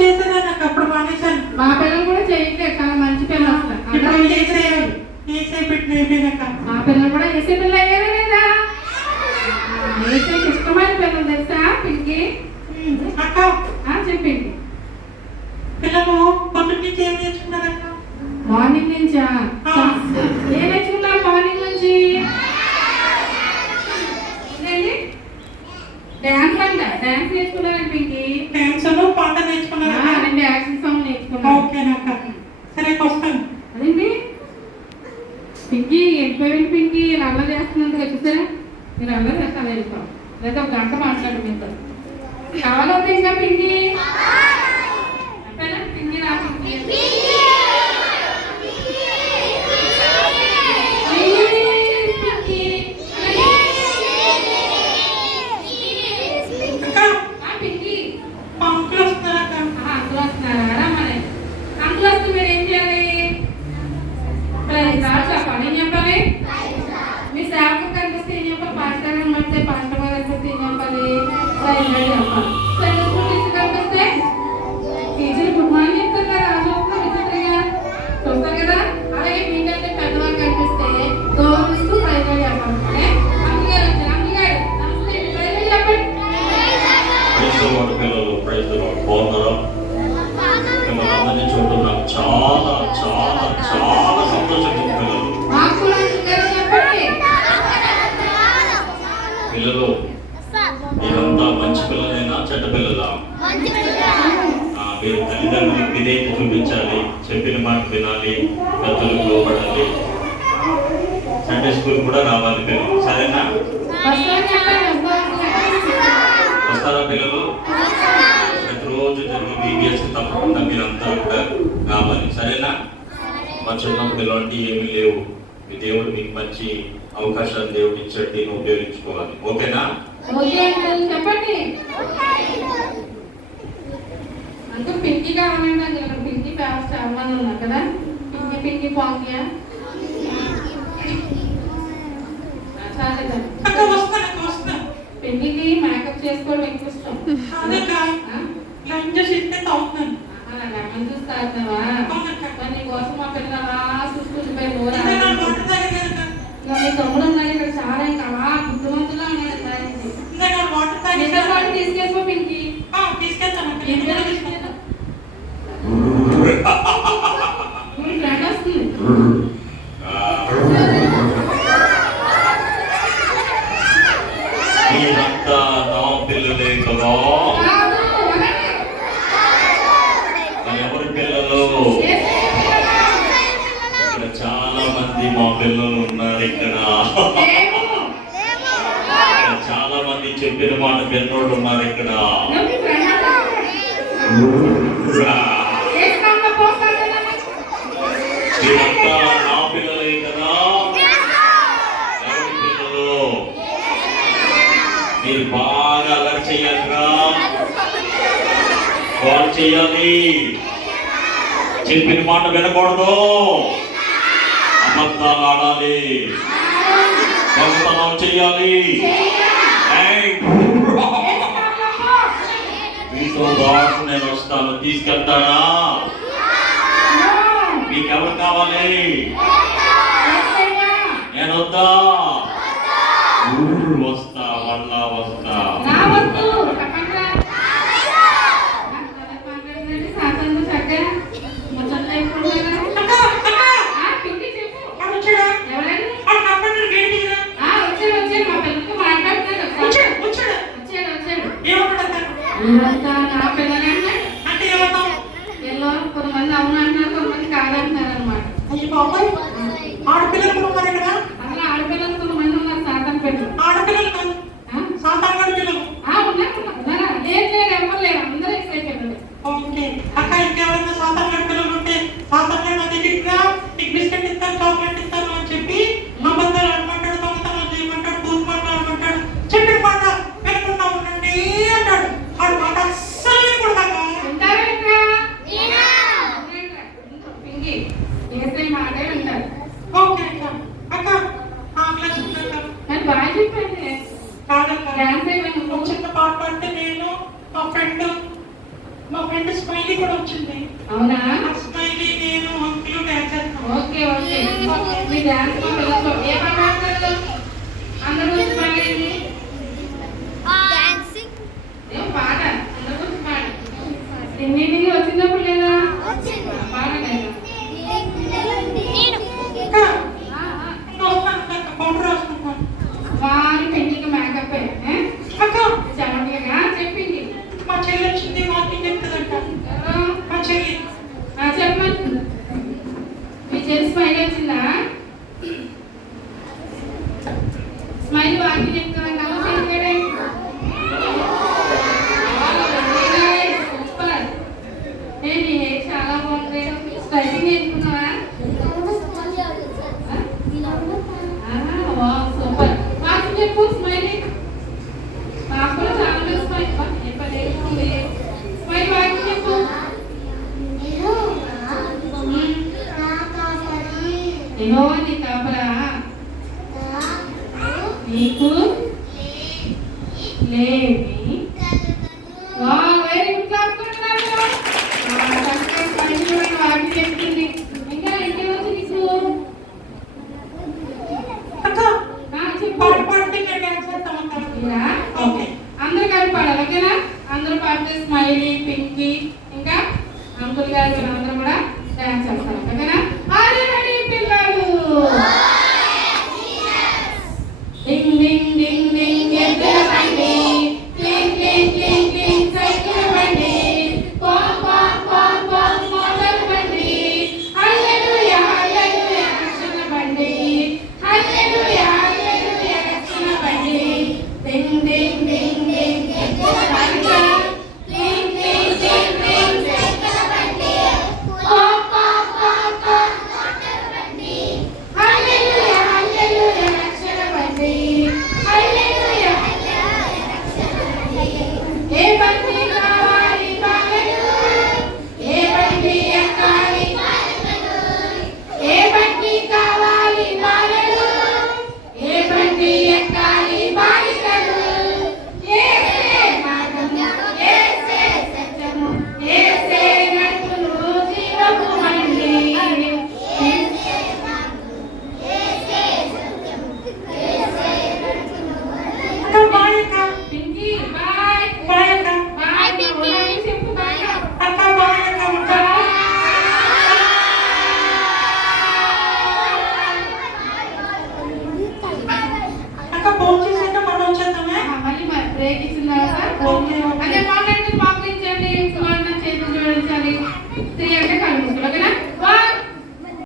చేసేదాన్ని నాకు, అప్పుడు మానేశాను. మా పిల్లలు కూడా చేయట్లేదు, చాలా మంచి పిల్లలు అసలు. ఏసే పెట్టిన అయిపోయినాక మా పిల్లలు కూడా ఏసే పిల్లలు అయ్యారా లేదా? ఏసైకి ఇష్టమైన పిల్లలు తెలుసా పింకి? అక్క చెప్పింది. పిల్లలు పొద్దున్న నుంచి ఏం నేర్చుకున్నారక్క? మార్నింగ్ నుంచా? ఏం నేర్చుకున్నారు మార్నింగ్ నుంచి? డాన్స్ అంట, డాన్స్ నేర్చుకున్నారండి పింకి. డాన్స్ పాట నేర్చుకున్నారా? రెండు యాక్షన్ సాంగ్ నేర్చుకున్నారు. ఓకేనక్క, సరే వస్తాను. అదేంటి పింకి వెళ్ళిపోయింది పింకి, ఇలా అల్లరి చేస్తున్నందుకు వచ్చేసారా? మీరు అల్లరి చేస్తాను వెళ్ళిపోం, లేదా ఒక గంట మాట్లాడు మీతో. కావాలంటే ఇంకా పింకి పింకి రా పింకి. పిల్లలు మీరంతా మంచి పిల్లలైనా చెడ్డ పిల్లలా? మీరు తల్లిదండ్రులకు విధేయత చూపించాలి, చెప్పిన మాట వినాలి, పెద్దలకు లోబడాలి, సండే స్కూల్ కూడా రావాలి పిల్లలు, సరేనా? వస్తారా పిల్లలు? ప్రతిరోజు జరిగే బీబీఎస్ తప్పకుండా మీరంతా కూడా రావాలి, సరేనా? మా చిన్నప్పుడు ఇలాంటి ఏమీ లేవు, మీ దేవుడు మీకు మంచి అవకాశాన్ని దేవుడు ఇచ్చాడు, దీన్ని ఉపయోగించుకోవాలి, ఓకేనా? చెప్పండి. అంటూ పింకి కావాలంటే పింకి ఫేమస్ చాలా మంది ఉన్నారు కదా. పింకి పింకి పాంగ్యా పింకికి మేకప్ చేసుకోవడం ఎక్కువ ఇష్టం. లెమన్ జ్యూస్ తాగుతున్నావా? నీ కోసం మా పిల్లలు అలా చూసుకుంటుపోయి మీ తమ్ముడు ఉన్నాయి ఇక్కడ చాలా, ఇంకా అలా బుద్ధిమంతులా ఉన్నాయి. తీసుకెళ్ళిపో పింకి. తీసుకెళ్తాను. ఫ్రెండ్ వస్తుంది. మీరంతా నా పిల్లలే కదా? ఎవరి పిల్లలు? ఇక్కడ చాలా మంది మా పిల్లలు ఉన్నారు. ఇక్కడ చాలా మంది చెప్పిన మాట విన్నోళ్ళు ఉన్నారు. ఇక్కడ మీరంతా నా పిల్లలే కదా? ఎవరి పిల్లలు? మీరు బాగా అల్లరి చెయ్యాలిరా, కాల్ చేయాలి, చెప్పిన మాట వినకూడదు, అబద్ధాలు ఆడాలి, దొంగతనం చేయాలి. మీతో పాటు నేను వస్తాను, తీసుకెళ్తానా? మీకెవరు కావాలి? నేను వద్దా? వస్తా, మళ్ళా వస్తా. కొంతమంది అవును అంటున్నారు, కొంతమంది కాదంటున్నారు అనమాట. ఆడపిల్లలు కూడా ఉన్నారు ఇక్కడ. అసలు ఆడపిల్లలు కొంతమంది ఉన్నారు, శాతం పెట్టు. ఆడపిల్లలు స్మైలీ కూడా వచ్చింది. అవునా? ఆ స్మైలీ నేను అంకులు డాన్స్ చేస్తాం. Okay okay. మీ డాన్స్ మా పిల్లలు ఏ పాట పాడతారు? అందరూ వచ్చి పాడలేదు. ఏం పాట? అందరూ వచ్చి పాడు. ఎన్నింటికి వచ్చినప్పుడు లేదా? పాడలేదు. అక్క, పౌడర్ రాసుకుంటాను. వారి పెళ్లికి మేకప్ అక్క, చెమటగా చెప్పింది. మా చెల్లి వచ్చింది, వాకింగ్ ఎక్కుదంట. మా చెల్లి చెప్పండి. మీ చెల్లి స్మైల్ వచ్చిందా? స్మైల్ వాకింగ్ ఎక్కుదంట. సూపర్. నీ హెయిర్ చాలా బాగుంది. స్ట్రైటింగ్ చేసుకున్నావా? సూపర్. వాకింగ్ చెప్పు స్మైల్. నాకు కూడా చాలా స్మైల్. స్మైల్ వాకింగ్ చెప్పు. యెహోవా నీ కాపరా నీకు లేమి. Wow, very good. క్లాప్ కొట్టాలి. చక్కగా స్మైల్ చూడండి వాకింగ్ చెప్తుంది. ఇంకా ఇంకేమొచ్చు నీకు? అక్క, చెప్పు. పాట పాడితే నేను డాన్స్ చేస్తాం అక్క. ఇలా? ఓకే. అందరూ కలిపి పాడాలి, ఓకేనా? అందరూ పాడితే స్మైలీ, పింకీ, ఇంకా అంకుల్ గారు అందరూ